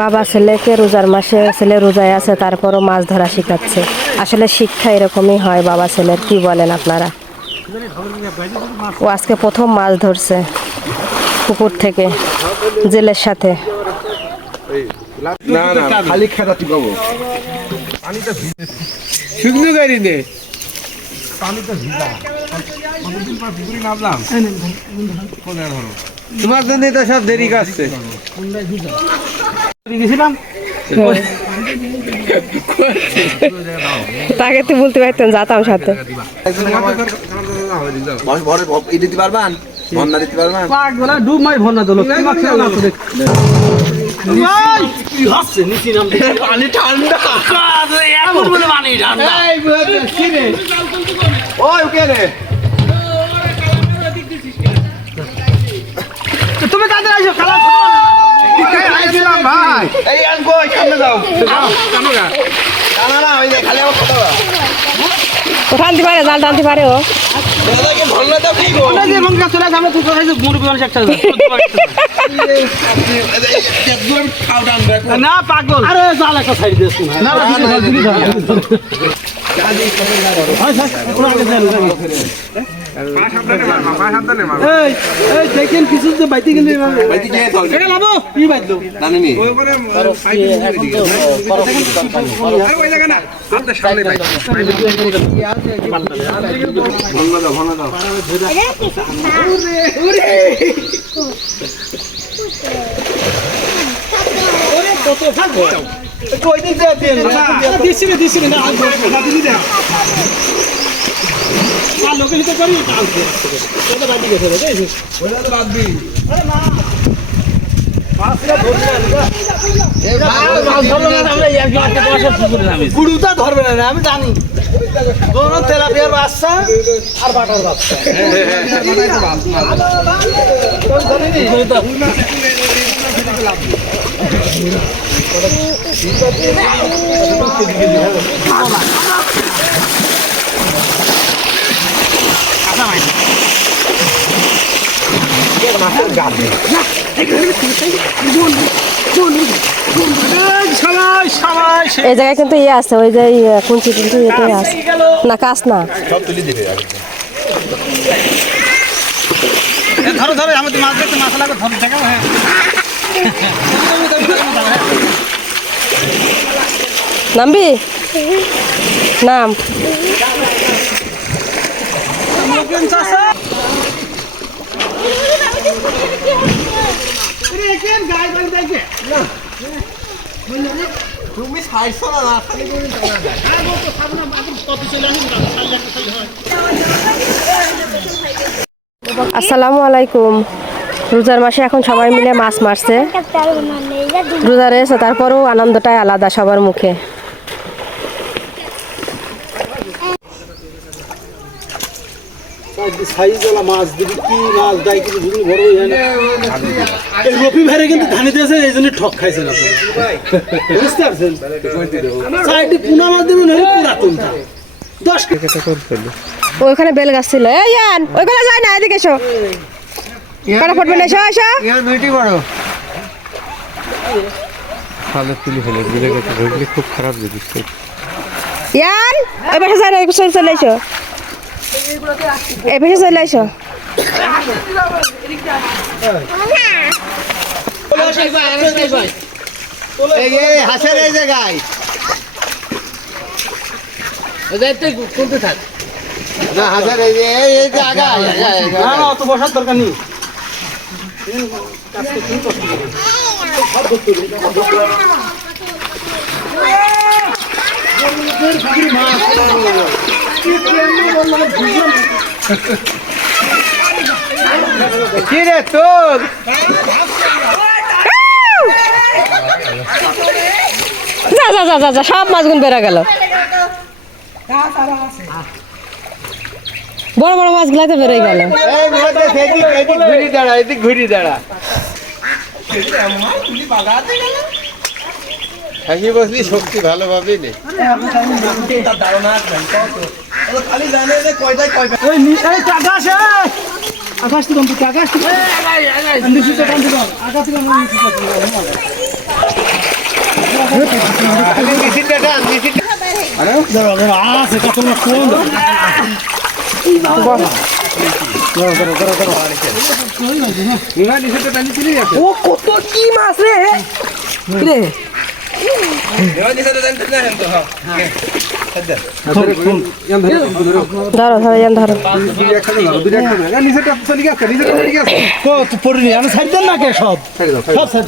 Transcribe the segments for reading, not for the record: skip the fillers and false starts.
বাবা ছেলেকে রোজার মাসে ছেলে রোজায় আছে তারপরও মাছ ধরা শেখাচ্ছে। আসলে শিক্ষা এরকমই হয় বাবা ছেলের, কি বলেন আপনারা? ও আজকে প্রথম মাছ ধরছে পুকুর থেকে জেলের সাথে। না না খালি খেতা টিকাবো পানিটা শুকনো গাড়ি নে পানিটা ভিজা কতদিন পর পুকুরে নামলাম কোন ধরো তোমার জন্য তো সব দেরি করছে গেছিলাম তাকে তো বলতে পারতেন যেতাম সাথে। দিতে পারবেন ভন্না দিতে পারবেন ডুব মাই ভন্না দিল পানি ঠান্ডা পানি ঠান্ডা ওই ওকে রে তুমি তাদের আইসো খেলা আইছিলাম ভাই এই আনকো সামনে যাও কামরা কানা না ওই খালি আমার কথা টানতে পারে, জাল টানতে পারে ও। দাদাকে ভন্না দাও ঠিক ওটা যে মন কাছে চলে আমরা তুই করে মুড়ি বিমান একটা না পাগল আরে জাল একটা সাইড দিস না দেখেন কিছু যে বাইতে গেলে কি বাইতো জানেনি ভন্না দাও কত থাকবো কই দিন দিছি না আর লোকে লিখে করি ওটা বাদ দিয়ে গেছে রে ওটা তো বাদ দি আরে না মাছটা ধরবে না এই মাছ ধরবে না আমরা এক লাখে 10 পুকুরে নামি গুড়ুটা ধরবে না আমি জানি কোন তেলাপিয়ার বাচ্চা আর বাটার বাচ্চা কোন জানি গুড়ুটা এই জায়গায় কিন্তু ইয়ে আছে, ওই যে কুঞ্চি কিন্তু এটাই আছে না, কাজ না। সব তুলি দিবে ধরো ধরো আমাদের মাছ দেখতে মাছ লাগে ধরো দেখাও হ্যাঁ নামবি নাম তুমি খাইছো না খালি করে আসসালামু আলাইকুম। রোজার মাসে এখন সবাই মিলে মাছ মারছে, রোজা রয়েছে তারপরেও আনন্দটাই আলাদা সবার মুখে। সাইজওয়ালা মাছ দেখি কি মাছ দেয় কিন্তু দুদিন বড় হয়ে যায় না এই রফি ভাইরে কিন্তু ধানি দিয়েছে এই জন্য ঠক খাইছেন আপনারা বুঝতে পারছেন সাইডে পুনা মাছ দেবেন হলে পুরাতন 10 টাকা করে ফেললো ওইখানে বেল গাছ ছিল। এই ইয়ান ওইখানে যায় না, এদিকে এসো, কাটা ফুটবে না, এসো এসো। ইয়ার মিটি বড় ভালো তুলি হলো বিলে গেছে ধরলে খুব খারাপ জিনিস ইয়ান ওই পাশে যায় না, এই পাশে চলে এসো, এই পাশে চলে এসো। এই হাসের এই জায়গায় কোনতে থাক না হাজার এই যে আগা না না অত বসার দরকার নেই কি রে তোর যা যা যা যা যা, সব মাছগুলো বেড়ে গেল। বড় বড় মাছগুলো তো বেড়ে গেল। এদিক ঘুরি দাঁড়া হাসি বসলি শক্তি ভালোভাবে নে আকাশ থেকে আকাশ থেকে আছে কত না কোন ও কত কি মাছ রে রে ধরো ধরো ইয়ান ধরো পড়িনি আমি সাইড দেন না কে সব সব সাইড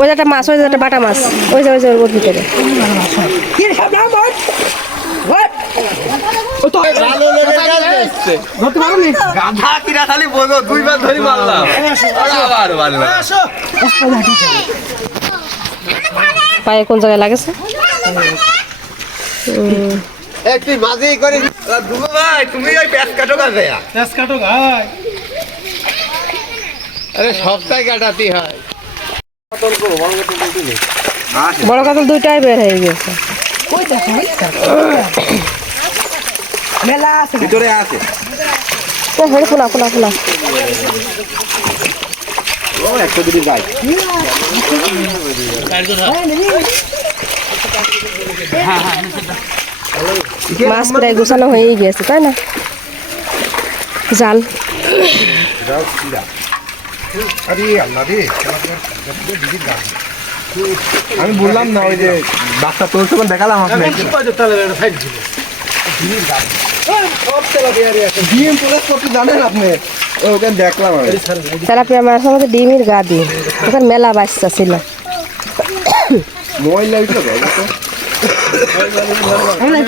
ওই যে একটা মাছ ওই যে একটা বাটা মাছ ওই যে ওর ভিতরে কি সব না বল হোয়াট ও তো ধরতে পারোনি গাধা কিরা খালি বলো দুইবার ধরি মারলাম আবার মারলাম আসো পায়ে কোন জায়গায় লাগেছে তুই মাঝে করে দুবো ভাই তুমি ওই প্যাঁচ কাটো কাটে গ্যাস কাটো ভাই আরে সবটাই কাটাতে হয় বড় কাতল দুইটাই বের হয়ে গেছে কই দেখো মেলা আছে ভিতরে আছে ও হরে পোনা পোনা পোনা ও 100 দিবি গাই মাছ প্রায় গোছানো হয়েই গেছে তাই না জাল আরে আল্লাহ রে আমি বললাম না ওই যে বাচ্চা তোর তখন দেখালাম আপনাকে ডিম পুলিশ করতে জানেন আপনি ওখানে দেখলাম আমি তেলাপিয়া মাছের মধ্যে ডিমের গা দিয়ে ওখানে মেলা বাচ্চা ছিল মোবাইল লাগছিল তো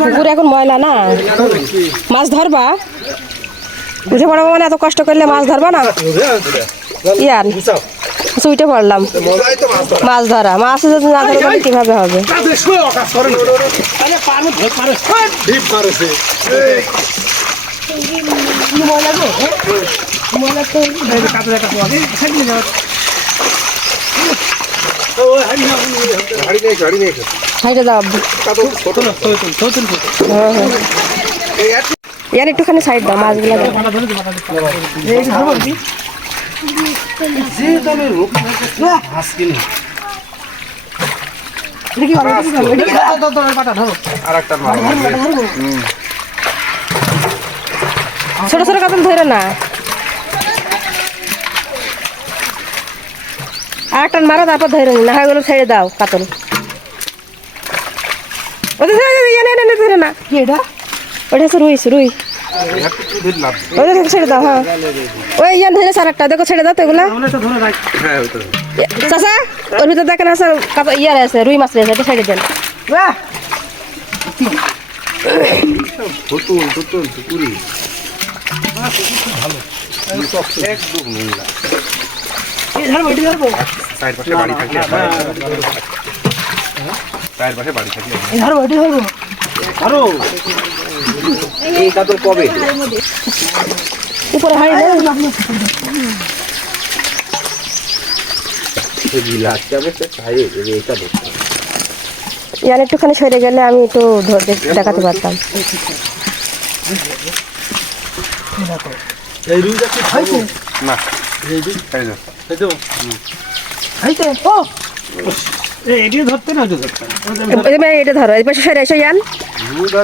পুকুরে এখন ময়লা না মাছ ধরবা উঠে পড়াবো মানে এত কষ্ট করলে মাছ ধরবা না ইয়ার উঠে পড়লাম মাছ ধরা মাছ যদি না ধরে তাহলে কিভাবে হবে হাইটে দাও ইয়ার একটুখানি সাইড দাও মাছগুলো দাও ছোট ছোট কাতল ধরে না আর একটা মারো তারপর ধরে নি না হয় ওগুলো ছেড়ে দাও কাতল ওদের ধরে না কি এটা ওটা হচ্ছে রুই রুই ওটা ছেড়ে দাও হ্যাঁ ওই ইয়ান ধরে স্যার একটা দেখো ছেড়ে দাও তো এগুলা চাষা ওর ভিতরে দেখেন আছে ইয়ার আছে রুই মাছ রয়েছে এটা ছেড়ে দেন এই কাতল কবে উপরে হাড়ি নেই ইয়ান একটুখানি সরে গেলে আমি একটু দেখাতে পারতাম না এটা ধরো এই পাশে সরে এসে যান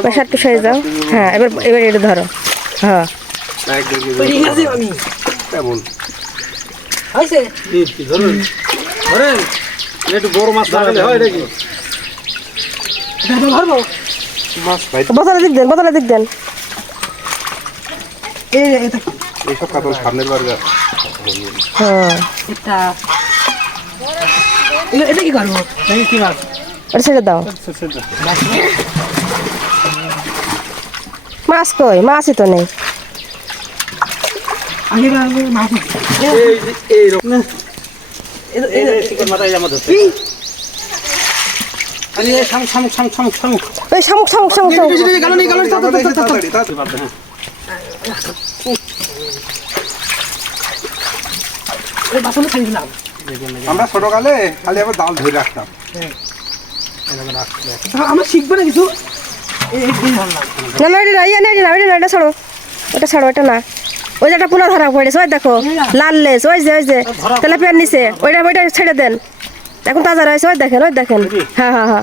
পাশে একটু সরে যাও হ্যাঁ এবার এবার এটা ধরো হ্যাঁ একটু বড় মাছ লাগালে হয় নাকি বোতলে দিক দেন এইসব কাতল সামনের বার হ্যাঁ এটা কি করবো কি মাছ ওটা ছেড়ে দাও মাছ কই মাছই তো নেই আগে মাছ ওই শামুক আমরা ছোটকালে খালি আবার দাল ধরে রাখতাম আমরা শিখবো না কিছু না এটা ছাড়ো ওটা না ওই যে একটা পোনা ধরা পড়েছে ওই দেখো লাল লেস ওই যে তেলাপিয়ার নিচে ওইটা ছেড়ে দেন এখন তাজা রয়েছে ওই দেখেন হ্যাঁ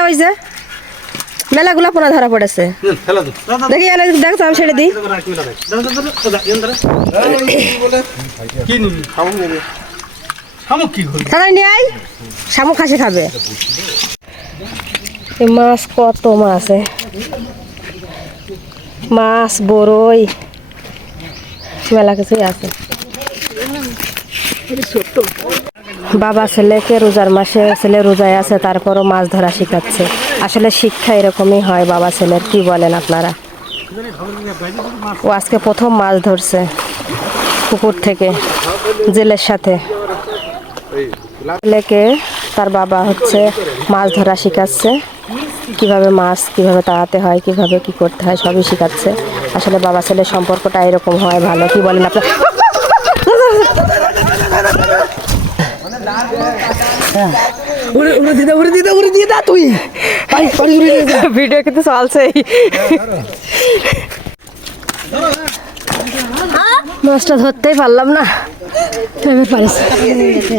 ওই যে মেলাগুলা পোনা ধরা পড়েছে ফেলা তো দেখি এনে দেখো আমি ছেড়ে দিই কি নিবি খাবো নেবে শামুক কি করবি তাড়াতাড়ি নিয়ে আয় শামুক খাসি খাবে এই মাছ কত মাছ মাছ বড়ই মেলা কিছুই আছে বাবা ছেলেকে রোজার মাসে ছেলে রোজায় আছে তারপরও মাছ ধরা শিখাচ্ছে আসলে শিক্ষা এরকমই হয় বাবা ছেলের কি বলেন আপনারা ও আজকে প্রথম মাছ ধরছে পুকুর থেকে জেলের সাথে ছেলেকে তার বাবা হচ্ছে মাছ ধরা শিখাচ্ছে কিভাবে মাছ কিভাবে তাড়াতে হয় কিভাবে কি করতে হয় সবই শিখাচ্ছে আসলে বাবা ছেলের সম্পর্কটা এরকম হয় ভালো কি বলেন আপনার তুই ভিডিও কিন্তু চলছে মাছটা ধরতেই পারলাম না এবার পারিস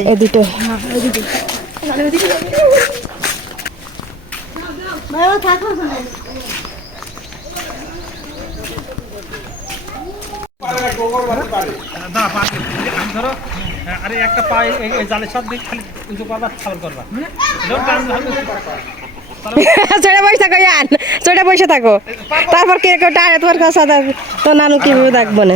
এই দুটো ধরো আরে একটা পা এই জালের সাথে দিয়ে খালি উঁচু করবা খাবার করবা চড়ে বসে থাকো ইয়ান চড়ে বসে থাকো তারপর কে কেউ টানে তোমার কাছে তো নানু কিভাবে দেখবো না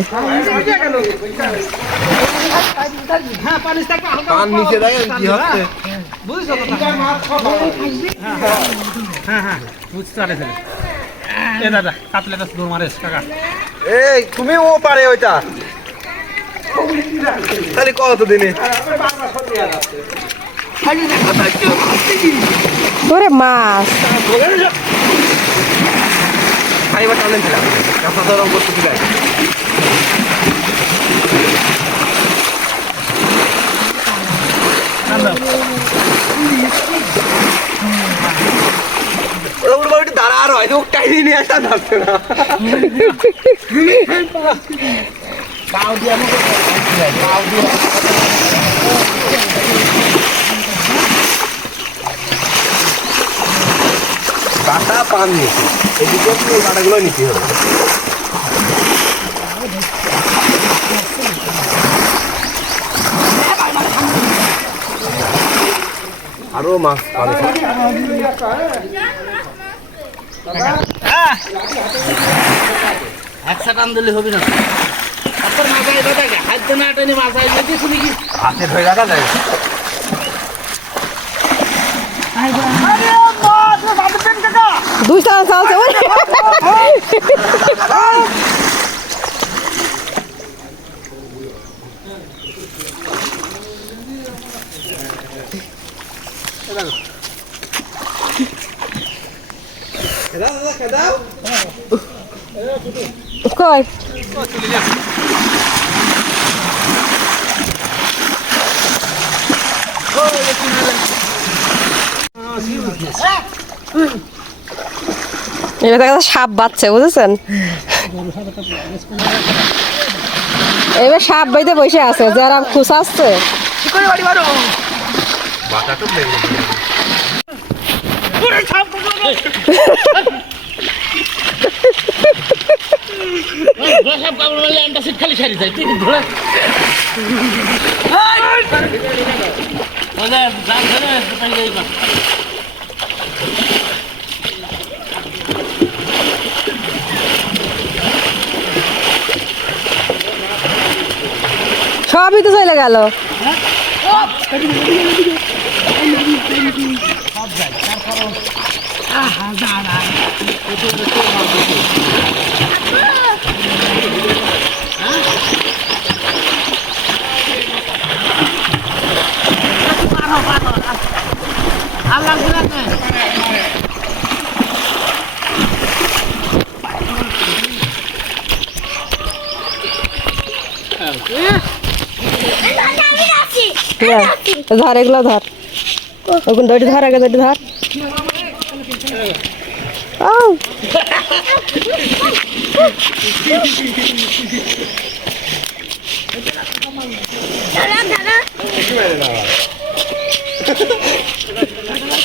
হ্যাঁ পানি থাকবে হালকা কান নিচে দেখেন কি হচ্ছে বুঝছো কথা হ্যাঁ হ্যাঁ বুঝতে পারছেন এ দাদা কাতলেটা দৌড় মারে কাকা এই তুমি ও পারে ওইটা তাহলে কত দিনে ওরে মাছ খাইবার টানেন কাঁচা ধরম করতে দিলাই ওর বাড়িতে দাঁড়া আর হয়তো টাইনি নিয়ে আসা যাচ্ছে না কাটা পান নিতে এদিকে এই কাটাগুলো নিতে হবে আরো মাছ একশো টান দিলে হবে না আপনার মাথায় এটা দেখে হাত না টেনে মাথায় লেগে শুনি কি হাতে ধরে রাখা যায় দুই সাল চলছে কই এবার দেখা যাচ্ছে সাপ বাচ্চা বুঝেছেন এবার সাপ বাইতে বসে আছে যারা খুশাচ্ছে বাটাটা লেগে খালি সারি যায় সবই তো চলে গেল ধর এগুলো ধর ওগুলো দড়ি ধর আগে দড়ি ধর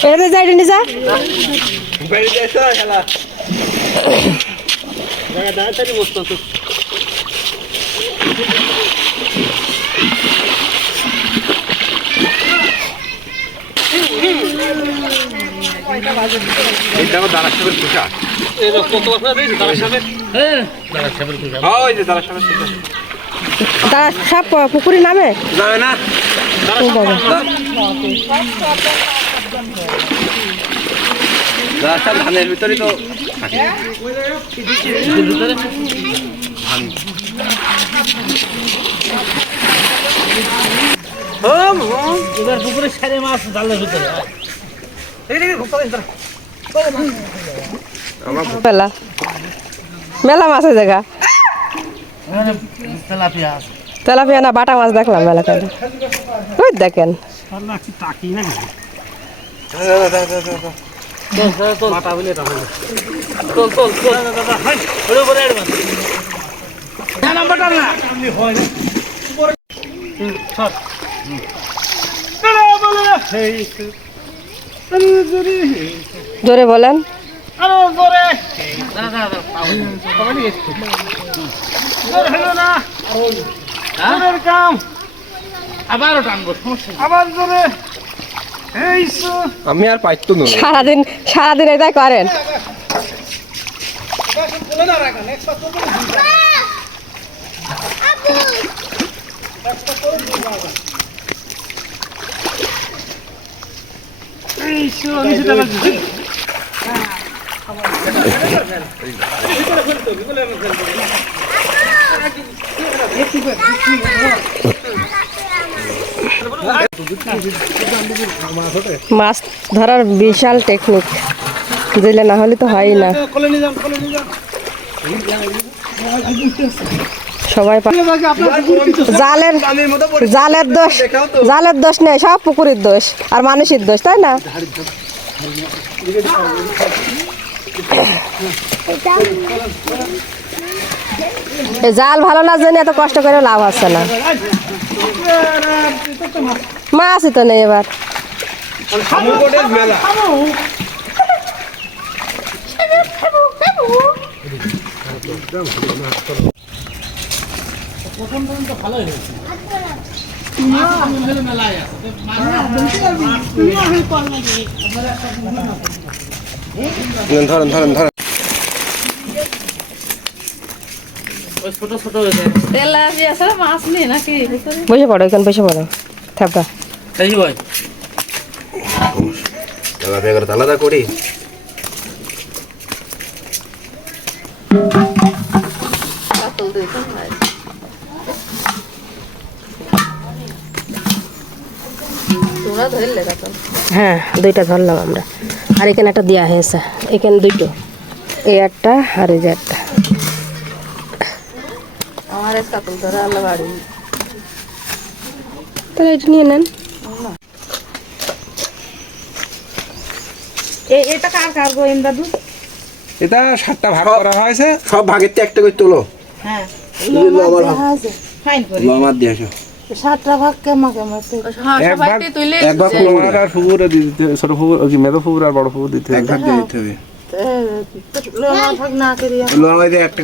এটা যাই যা এটা আমার দাঁড়া সাহেবের পোশাক। ওই যে দাঁড়া সাহেবের পোশাক। তা সব পুকুরি নামে যাবে না ও বাবা দাঁড়া সাহেব ধানের ভিতরেই তো থাকে। এবার পুকুরে সারে মাছ জালের ভিতরে মেলা মেলা মাছের জায়গা তেলাপিয়া আছে তেলাপিয়া না বাটা মাছ দেখলাম মেলা কালে ওই দেখেন টাকি না জোরে বলেন আবারও টানবো আবার জোরে আমি আর পাইতো না সারাদিন এটাই করেন মাছ ধরার বিশাল টেকনিক দিলে না হলে তো হয় না সবাই জালের দোষ নেই সব পুকুরের দোষ আর মানুষের দোষ তাই না এই জাল ভালো না জেনে এত কষ্ট করে লাভ হচ্ছে না মাছই তো নেই এবার মেলা ধরেন ধরেন ধরেন ছোট ছোট হয়েছে বসে পড়ো এখানে বসে পড়ো থাপটা তাই ভাই আলাদা করি হ্যাঁ দুইটা ধরলাম আমরা আর এখানে একটা দেওয়া হয়েছে এখানে দুটো এই একটা আর এই যে একটা আমার কাতল ধরে আল্লাহ বাড়ি তাহলে এটা নিয়ে নেন এটা কার কার গো দাদু এটা 7টা ভাগ করা হয়েছে সব ভাগের থেকে একটা করে তোলো হ্যাঁ ফাইন করে আমার দিয়ে আসো 7টা ভাগ কেমন কেমন এক ভাগ এক ভাগ ফুল আর ফুল দিতে ছোট ফুল কি মেদো ফুল আর বড় ফুল দিতে এক ভাগ দিতে হবে লোনা ভাগ না করিয়া লোনা দিয়ে একটা